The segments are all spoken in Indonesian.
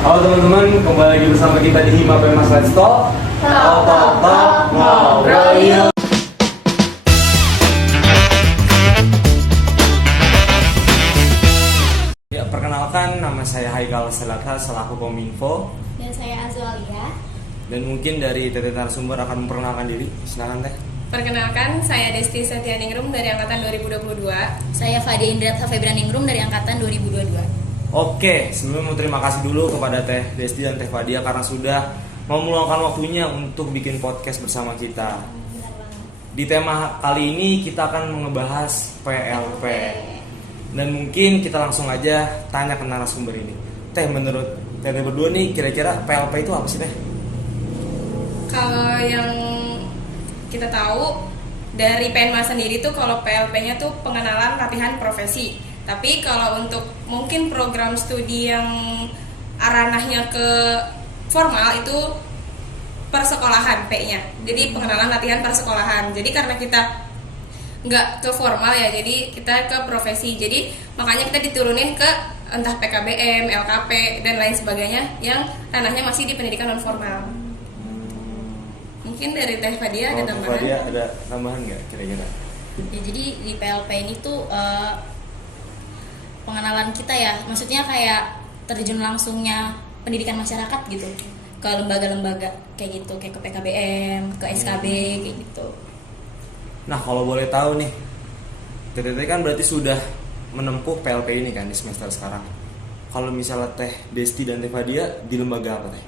Halo teman-teman, kembali lagi bersama kita di Hima Pemas Let's Talk. Talk, ngobrol yuk. Ya, perkenalkan nama saya Haikal Selata selaku Kominfo. Dan saya Azwalia. Dan mungkin dari TT Narasumber akan memperkenalkan diri. Silakan Teh. Perkenalkan, saya Desti Setianingrum dari Angkatan 2022. Saya Fadia Indra Febrianingrum dari Angkatan 2022. Oke, sebelumnya mau terima kasih dulu kepada Teh Desti dan Teh Fadia karena sudah mau meluangkan waktunya untuk bikin podcast bersama kita. Di tema kali ini kita akan ngebahas PLP. Dan mungkin kita langsung aja tanya ke narasumber ini. Teh, menurut Teh berdua nih kira-kira PLP itu apa sih Teh? Kalau yang kita tahu dari PNMA sendiri tuh kalau PLP-nya tuh pengenalan latihan profesi. Tapi kalau untuk mungkin program studi yang ranahnya ke formal itu persekolahan P-nya. Jadi pengenalan latihan persekolahan. Jadi karena kita nggak ke formal ya, jadi kita ke profesi. Jadi makanya kita diturunin ke entah PKBM, LKP dan lain sebagainya yang ranahnya masih di pendidikan non formal. Mungkin dari Teh Fadia ada tambahan? Fadia ada tambahan nggak kira-kira? Ya, jadi di PLP ini tuh pengenalan kita ya, maksudnya kayak terjun langsungnya pendidikan masyarakat gitu ke lembaga-lembaga kayak gitu, kayak ke PKBM, ke SKB kayak gitu. Nah, kalau boleh tahu nih, TTT kan berarti sudah menempuh PLP ini kan di semester sekarang. Kalau misalnya Teh Desti dan Teh Fadia di lembaga apa Teh?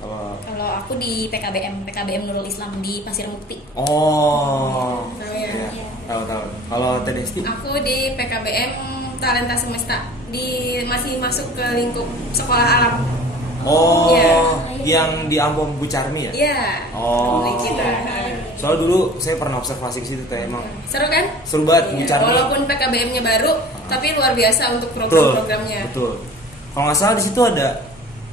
Kalau aku di PKBM Nurul Islam di Pasir Mukti. Oh, Tahu ya? iya. Tahu. Kalau Teh Desti? Aku di PKBM Talenta Semesta, masih masuk ke lingkup sekolah alam. Oh, Iya. yang di Ampom Bu Carmi ya? Iya. Oh. Kita. Soalnya dulu saya pernah observasi ke situ Teh, emang Seru kan? seru banget Bu Iya. Carmi. Walaupun PKBM-nya baru, tapi luar biasa untuk program-programnya. Betul. Kalau nggak salah di situ ada,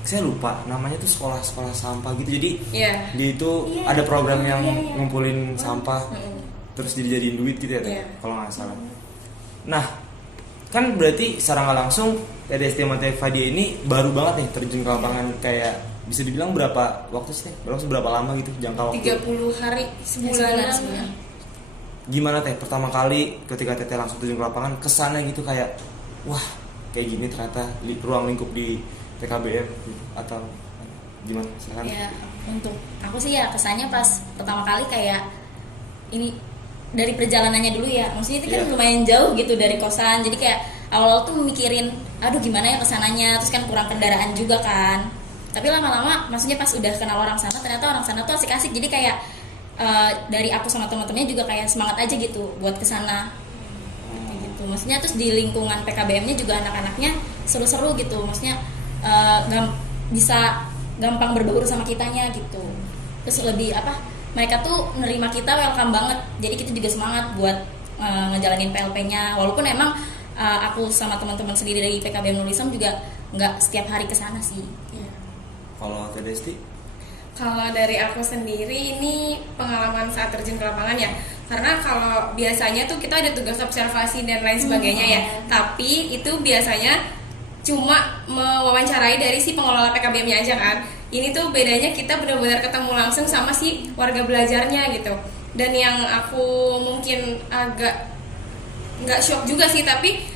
saya lupa namanya tuh sekolah sampah gitu. Jadi Iya. di itu ada program yang ngumpulin sampah terus dijadiin duit gitu ya Teh, Iya. kalau nggak salah. Nah, kan berarti secara nggak langsung TDST sama Teh Fadia ini baru banget nih terjun ke lapangan. Kayak bisa dibilang berapa waktu sih Teh? Berapa lama gitu jangka waktu? 30 hari, sebulan. Gimana Teh pertama kali ketika Teteh langsung terjun ke lapangan, kesannya gitu kayak wah kayak gini ternyata ruang lingkup di PKBM atau gimana? Silakan. Ya, untuk aku sih ya kesannya pas pertama kali kayak ini dari perjalanannya dulu ya, maksudnya itu kan Iya. lumayan jauh gitu dari kosan, jadi kayak awal-awal tuh mikirin aduh gimana ya kesananya, terus kan kurang kendaraan juga kan, tapi lama-lama maksudnya pas udah kenal orang sana ternyata orang sana tuh asik-asik, jadi kayak dari aku sama teman-temannya juga kayak semangat aja gitu buat kesana kayak gitu. Maksudnya terus di lingkungan PKBM-nya juga anak-anaknya seru-seru gitu, maksudnya bisa gampang berbaur sama kitanya gitu, terus lebih mereka tuh nerima kita, welcome banget, jadi kita juga semangat buat ngejalanin PLP-nya, walaupun emang aku sama teman-teman sendiri dari PKBM Nurul Islam juga nggak setiap hari kesana sih. Kalau Teh Desti? Kalau dari aku sendiri ini pengalaman saat terjun ke lapangan ya. Karena kalau biasanya tuh kita ada tugas observasi dan lain sebagainya ya. Tapi itu biasanya cuma mewawancarai dari si pengelola PKBM-nya aja kan. Ini tuh bedanya kita benar-benar ketemu langsung sama si warga belajarnya gitu. Dan yang aku mungkin agak nggak shock juga sih, tapi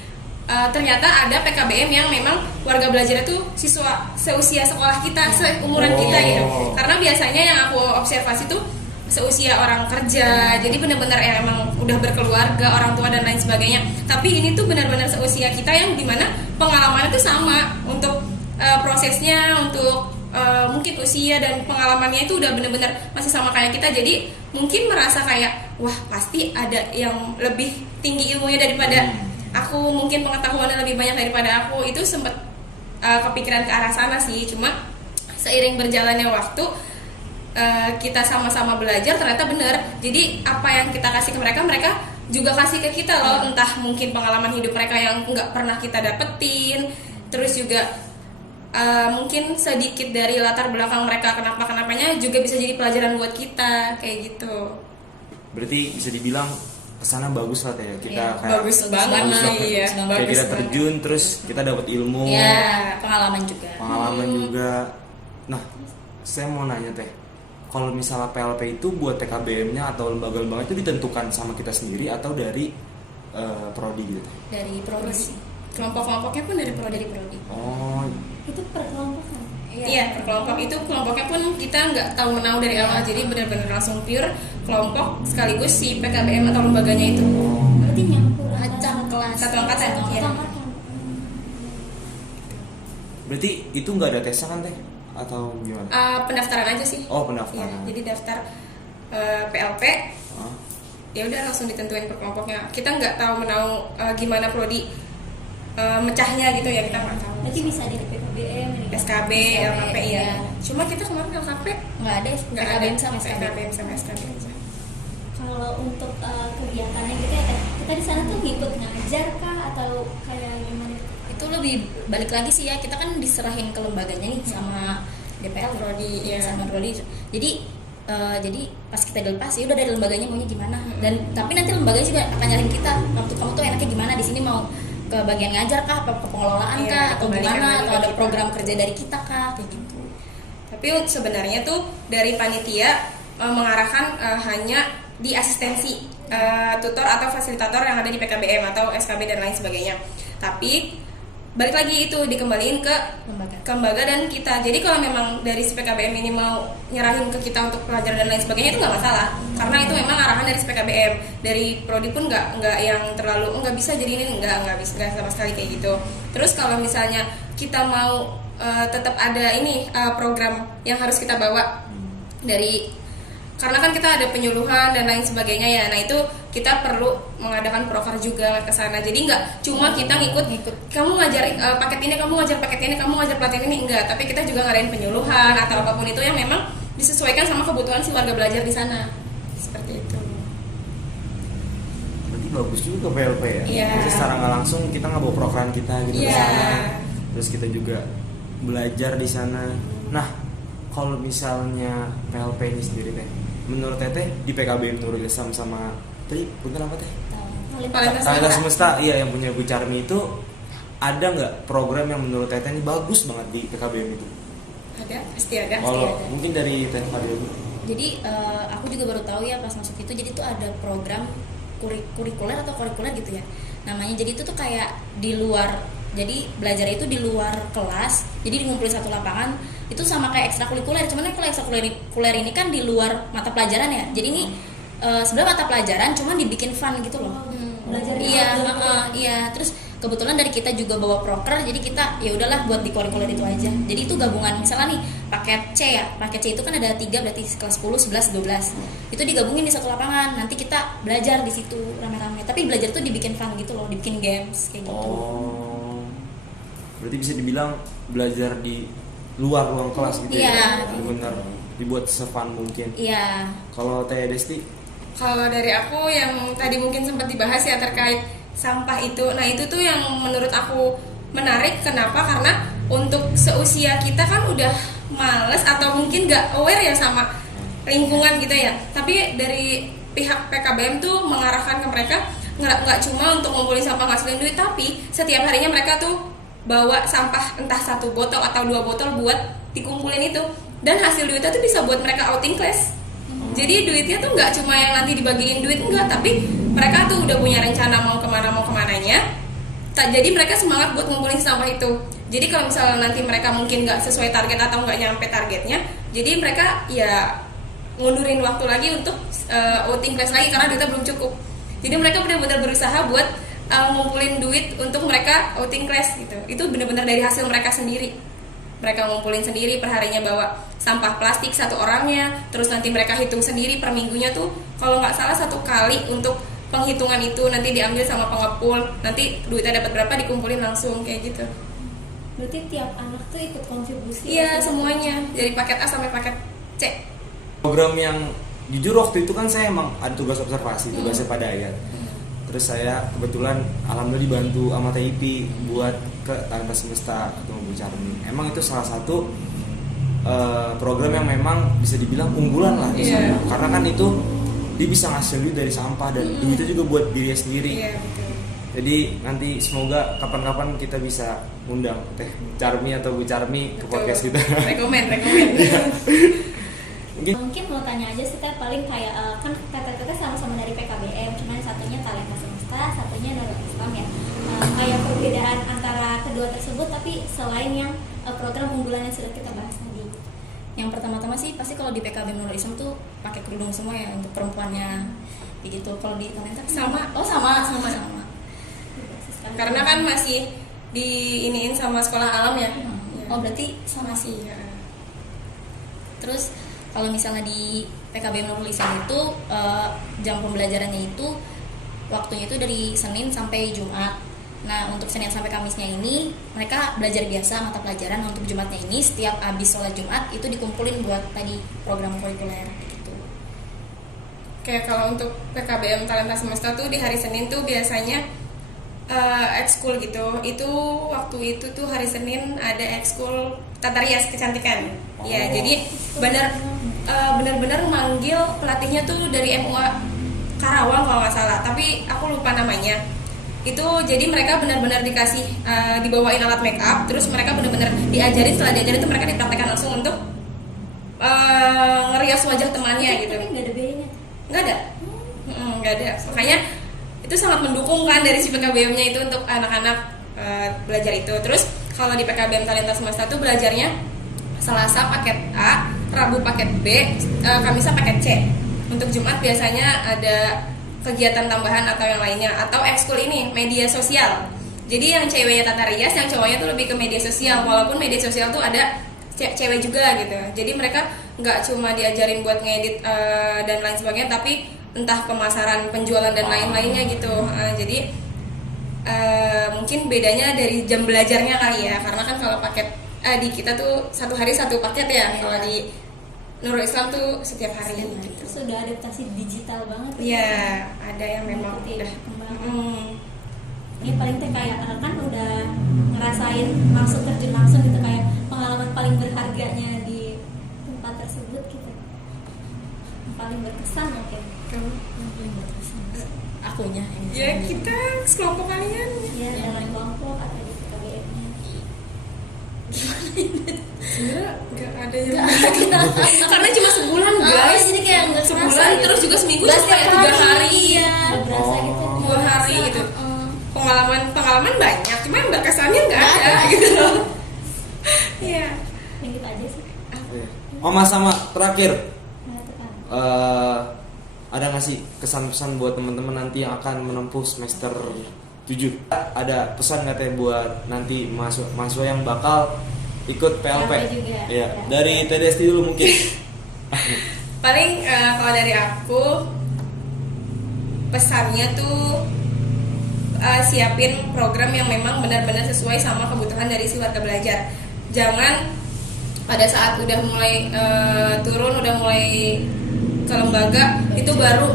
ternyata ada PKBM yang memang warga belajar itu siswa seusia sekolah kita, seumuran kita gitu. Karena biasanya yang aku observasi tuh seusia orang kerja, jadi benar-benar emang udah berkeluarga, orang tua dan lain sebagainya. Tapi ini tuh benar-benar seusia kita yang dimana pengalamannya tuh sama untuk prosesnya, untuk mungkin usia dan pengalamannya itu udah benar-benar masih sama kayak kita. Jadi mungkin merasa kayak wah pasti ada yang lebih tinggi ilmunya daripada aku, mungkin pengetahuannya lebih banyak daripada aku. Itu sempat kepikiran ke arah sana sih. Cuma seiring berjalannya waktu kita sama-sama belajar, ternyata benar. Jadi apa yang kita kasih ke mereka, mereka juga kasih ke kita loh. Entah mungkin pengalaman hidup mereka yang nggak pernah kita dapetin, terus juga mungkin sedikit dari latar belakang mereka kenapa-kenapanya juga bisa jadi pelajaran buat kita kayak gitu. Berarti bisa dibilang kesana bagus lah ya kita Iya, kayak bagus bagus banget banget. nih ya, Bagus banget. kayak kita banget. terjun terus kita dapat ilmu, Ya, pengalaman juga. pengalaman juga. Nah, saya mau nanya teh, kalau misalnya PLP itu buat TKBM-nya atau lembaga-lembaga itu ditentukan sama kita sendiri atau dari prodi gitu teh? Dari prodi sih. Kelompok-kelompoknya pun dari prodi. Dari prodi. Oh, Itu per kelompok kan? Iya, per kelompok itu kelompoknya pun kita nggak tahu menau dari awal, jadi benar-benar langsung pure kelompok sekaligus si PKBM atau lembaganya itu. Berarti nyampur Acang kelas. Satu angkatan, Satu iya. angkatan. berarti itu nggak ada tesnya kan teh? Atau gimana? Pendaftaran aja sih. Oh, Iya, pendaftaran. jadi daftar PLP, Ah, ya udah langsung ditentuin per kelompoknya. Kita nggak tahu menau gimana prodi mecahnya gitu ya, kita nggak tahu. Berarti bisa dari PKBM, dari SKB, LKP ya. iya. Cuma kita kemarin LKP Nggak ada nggak ada PKBM sama SKB. PKBM sama SKB aja. Kalau untuk kegiatannya gitu ya, kita di sana tuh ngikut ngajar kah atau kayak gimana? Itu lebih balik lagi sih ya, kita kan diserahin ke lembaganya nih sama DPL Prodi, ya, iya. sama prodi. Jadi pas kita dilepas ya udah dari lembaganya maunya gimana. Dan tapi nanti lembaganya juga akan nyariin kita. Waktu kamu tuh enaknya gimana di sini, mau ke bagian ngajar kah, apa ke pengelolaan Iya, kah, atau kembalikan gimana, lagi atau ke ada kita. program kerja dari kita kah, kayak gitu. Tapi sebenarnya tuh dari panitia mengarahkan hanya di asistensi tutor atau fasilitator yang ada di PKBM atau SKB dan lain sebagainya. Tapi balik lagi itu dikembaliin ke lembaga dan kita. Jadi kalau memang dari si PKBM ini mau nyerahin ke kita untuk pelajaran dan lain sebagainya itu nggak masalah, karena itu memang arahan dari si PKBM. Dari prodi pun nggak yang terlalu nggak bisa jadi ini, nggak bisa, nggak sama sekali kayak gitu. Terus kalau misalnya kita mau tetap ada ini program yang harus kita bawa dari, karena kan kita ada penyuluhan dan lain sebagainya ya. Nah itu kita perlu mengadakan proker juga ke sana. Jadi nggak cuma kita ngikut kamu ngajar paket ini, kamu ngajar paket ini, kamu ngajar pelatihan ini, enggak. Tapi kita juga ngadain penyuluhan atau apapun itu yang memang disesuaikan sama kebutuhan si warga belajar di sana. Seperti itu. berarti bagus juga PLP ya. Iya. Jadi secara nggak langsung kita nggak bawa program kita gitu ke Iya. sana. Terus kita juga belajar di sana. Nah, kalau misalnya PLP ini sendiri teh, menurut Teteh di PKB menurut sama tadi punten apa teh? Kualitas Talitas semesta. Semesta, iya yang punya Bu Charmi itu ada nggak program yang menurut Teteh ini bagus banget di PKBM itu? Ada, pasti ada. Kalau ada. mungkin dari Teteh Fadil dulu. Jadi aku juga baru tahu ya pas masuk itu, jadi tuh ada program kurikuler atau kurikuler gitu ya namanya. Jadi itu tuh kayak di luar, jadi belajar itu di luar kelas, jadi ngumpulin satu lapangan. Itu sama kayak ekstrakurikuler, cuman kan kalau ekstrakurikuler ini kan di luar mata pelajaran ya. Jadi ini sebenarnya mata pelajaran cuman dibikin fun gitu loh. Belajar Iya, iya. Terus kebetulan dari kita juga bawa proker, jadi kita ya udahlah buat di kurikuler itu aja. Jadi itu gabungan, misalnya nih paket C ya, paket C itu kan ada 3, berarti kelas 10, 11, 12. Itu digabungin di satu lapangan. Nanti kita belajar di situ rame-rame. Tapi belajar tuh dibikin fun gitu loh, dibikin games kayak gitu. Oh, berarti bisa dibilang belajar di luar ruang kelas gitu Iya. ya? Benar, dibuat se-fun mungkin. Iya. Kalau Teh Desti, Kalau dari aku yang tadi mungkin sempat dibahas ya terkait sampah itu. Nah itu tuh yang menurut aku menarik. Kenapa? Karena untuk seusia kita kan udah males atau mungkin gak aware ya sama lingkungan gitu ya. Tapi dari pihak PKBM tuh mengarahkan ke mereka nggak cuma untuk ngumpulin sampah ngasilin duit, tapi setiap harinya mereka tuh bawa sampah entah 1 botol atau 2 botol buat dikumpulin itu. Dan hasil duitnya tuh bisa buat mereka outing class. Jadi duitnya tuh nggak cuma yang nanti dibagiin duit, enggak, tapi mereka tuh udah punya rencana mau kemananya. Jadi mereka semangat buat ngumpulin sampah itu. Jadi kalau misalnya nanti mereka mungkin nggak sesuai target atau nggak nyampe targetnya, jadi mereka ya ngundurin waktu lagi untuk outing class lagi karena duitnya belum cukup. Jadi mereka benar-benar berusaha buat ngumpulin duit untuk mereka outing class gitu. Itu benar-benar dari hasil mereka sendiri. Mereka ngumpulin sendiri, perharinya bawa sampah plastik 1 orangnya, terus nanti mereka hitung sendiri per minggunya tuh kalau nggak salah 1 kali untuk penghitungan itu nanti diambil sama pengepul, nanti duitnya dapat berapa dikumpulin langsung kayak gitu. Berarti tiap anak tuh ikut kontribusi. Iya semuanya dari paket A sampai paket C. program yang jujur waktu itu kan saya emang ada tugas observasi, tugasnya pada ayat. Terus saya kebetulan alhamdulillah dibantu sama TIP buat ke Talitas Semesta ketemu Bu Charmi. Emang itu salah satu program yang memang bisa dibilang unggulan lah di sana. Iya. Karena kan itu dia bisa ngasih duit dari sampah dan duitnya juga buat dirinya sendiri. Iya, betul. Jadi nanti semoga kapan-kapan kita bisa undang Teh Charmi atau Bu Charmi ke Betul. podcast kita. Rekomen. Mungkin mau tanya aja sih Teh, paling kayak kan kakak-kakak sama-sama dari PKBM, cuman satunya Talenta Semesta, satunya Nurul Islam ya. Kayak perbedaan antara kedua tersebut, tapi selain yang program unggulan yang sudah kita bahas tadi. Yang pertama-tama sih pasti kalau di PKB Nurul Islam tuh pakai kerudung semua ya untuk perempuannya begitu. Kalau di Talenta Sama. Oh sama. Karena kan masih diiniin sama sekolah alam ya. Oh berarti sama sih. Iya. Terus kalau misalnya di PKB Nurul Islam itu jam pembelajarannya itu waktunya itu dari Senin sampai Jumat. Nah untuk Senin sampai Kamisnya ini mereka belajar biasa mata pelajaran. Untuk Jumatnya ini setiap habis sholat Jumat itu dikumpulin buat tadi program kurikuler gitu. Kayak kalau untuk PKBM Talenta Semesta tuh di hari Senin tuh biasanya ekskul gitu. Itu waktu itu tuh hari Senin ada ekskul tata rias kecantikan. Ya, jadi benar-benar manggil pelatihnya tuh dari MUA Karawang kalau nggak salah, tapi aku lupa namanya. Itu jadi mereka benar-benar dikasih dibawain alat make up, terus mereka benar-benar diajarin, setelah diajarin itu mereka dipraktekkan langsung untuk ngerias wajah temannya gitu. Tapi nggak ada biayanya. Nggak ada. Nggak ada. Makanya itu sangat mendukung kan dari si PKBM-nya itu untuk anak-anak belajar itu. Terus kalau di PKBM Talenta Semesta tuh belajarnya Selasa paket A, Rabu paket B, Kamisa paket C. Untuk Jumat biasanya ada kegiatan tambahan atau yang lainnya, atau ekskul ini media sosial. Jadi yang ceweknya tata rias, yang cowoknya tuh lebih ke media sosial. Walaupun media sosial tuh ada cewek juga gitu. Jadi mereka nggak cuma diajarin buat ngedit dan lain sebagainya, tapi entah pemasaran, penjualan dan lain-lainnya gitu. Jadi mungkin bedanya dari jam belajarnya kali ya, karena kan kalau paket di kita tuh satu hari satu paket ya. Kalau di Nurul Islam tuh setiap hari gitu. Sudah adaptasi digital banget. Iya, ada yang memang Mengikuti udah. perkembangan. Ini paling teh kayak kan udah ngerasain langsung terjun langsung gitu, kayak pengalaman paling berharganya di tempat tersebut gitu. Yang paling berkesan mungkin. Akunya yang Ya kita sekelompok kalian. Ya dalam kelompok atau di PKBM-nya. Sebenarnya nggak ada yang karena cuma sebulan guys. Jadi kayak nggak Sebulan kerasa gitu. terus juga seminggu Nggak cuma setiap kayak 3 hari. Iya. Nggak berasa gitu. 2 hari Ngerasa, gitu. heeh. Pengalaman banyak, cuma yang berkesannya nggak ada gitu. Iya. Yang gitu aja sih. Oma sama terakhir Nah, itu kan. ada nggak sih kesan-pesan buat teman-teman nanti yang akan menempuh semester 7? Ada pesan nggak teh buat nanti mahasiswa yang bakal ikut PLP? juga. Iya. Ya. Dari TDST dulu mungkin. Paling kalau dari aku pesannya tuh siapin program yang memang benar-benar sesuai sama kebutuhan dari si warga belajar. Jangan pada saat udah mulai turun, udah mulai ke lembaga itu baru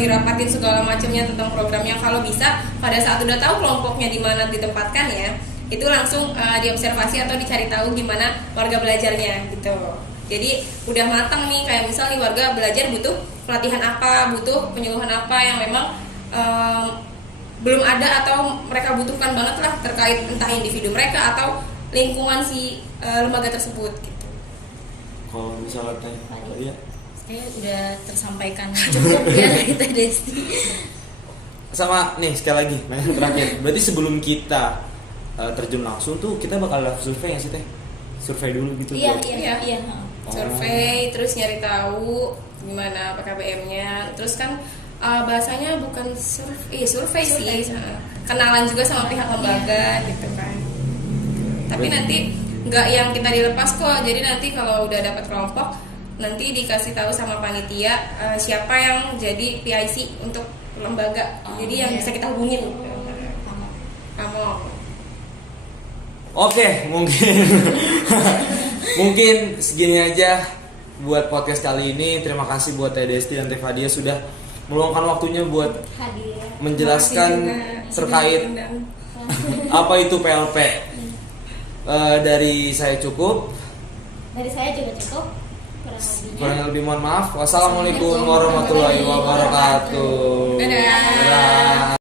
dirapatin segala macamnya tentang programnya. Kalau bisa pada saat udah tahu kelompoknya di mana ditempatkan ya, itu langsung diobservasi atau dicari tahu gimana warga belajarnya gitu. Jadi udah matang nih, kayak misal nih warga belajar butuh pelatihan apa, butuh penyuluhan apa yang memang belum ada atau mereka butuhkan banget lah terkait entah individu mereka atau lingkungan si lembaga tersebut gitu. Kalau misalnya teh, iya. Saya udah tersampaikan cukup ya dari TDST. Sama nih sekali lagi, nah yang terakhir. Berarti sebelum kita terjun langsung tuh kita bakal ada survei nggak sih teh? Survei dulu gitu. Iya. Oh. Survei, terus nyari tahu gimana PKBM-nya, terus kan bahasanya bukan survei sih, kenalan juga sama pihak lembaga gitu kan. Tapi nanti nggak yang kita dilepas kok, jadi nanti kalau udah dapat kelompok nanti dikasih tahu sama panitia siapa yang jadi PIC untuk lembaga, jadi yang bisa kita hubungin. Kamu. Oke, mungkin segini aja buat podcast kali ini. Terima kasih buat TDST dan Teh Fadia sudah meluangkan waktunya buat Hadir. menjelaskan Makasih juga terkait sudah diundang. apa itu PLP. Dari saya cukup. Dari saya juga cukup. Kurang lebih mohon maaf. Wassalamualaikum warahmatullahi wabarakatuh. Dadah. Dadah.